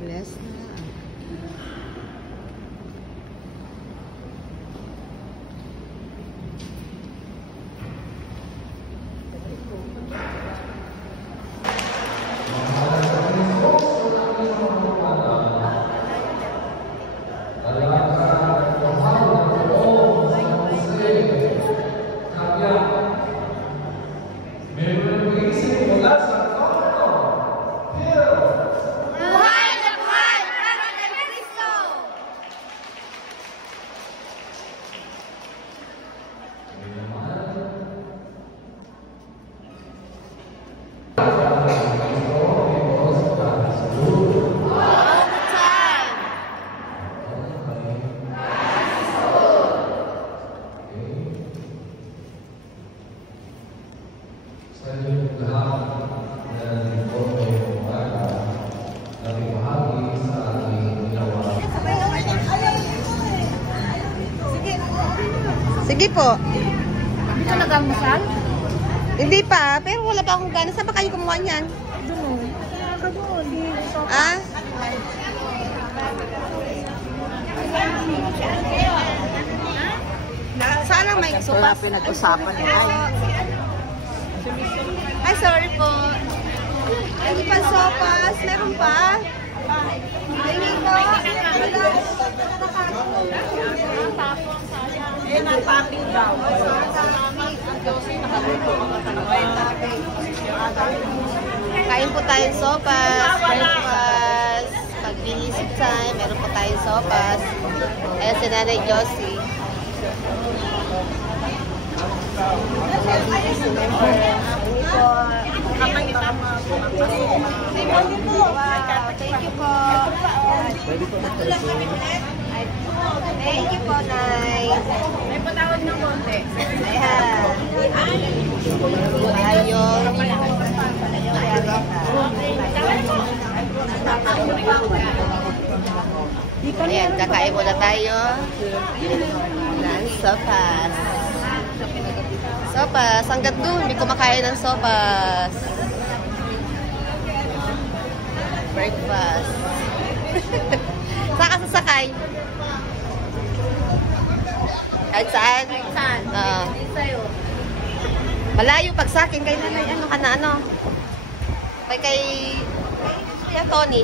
Bless na. Sige po. Hindi ka nag-almusal? Hindi pa, pero wala pa akong gana. Saan ba kayo kumuha niyan? Doon. Ah? Saan ang may sopas? Pinag-usapan niya. Ay, sorry po. Hindi pa sopas. Meron pa? Hindi po. Eh, nag-topping daw. Kain po tayong sopas. Breakfast. Pag-visit time, meron po tayong sopas. Ayan si Nanay Josie. Thank you po. Thank you po, Nay. May patawad ng konti. Ayan. Ayun. Ayan, kakain muna tayo ng sopas. Sopas. Hanggang doon, hindi kumakain ng sopas. Breakfast. Saan ka sasakay? Kahit saan? Kahit saan? Sa'yo. Malayo pag sa akin. Kay nanay, ano ka na, ano? Kay Kuya Tony.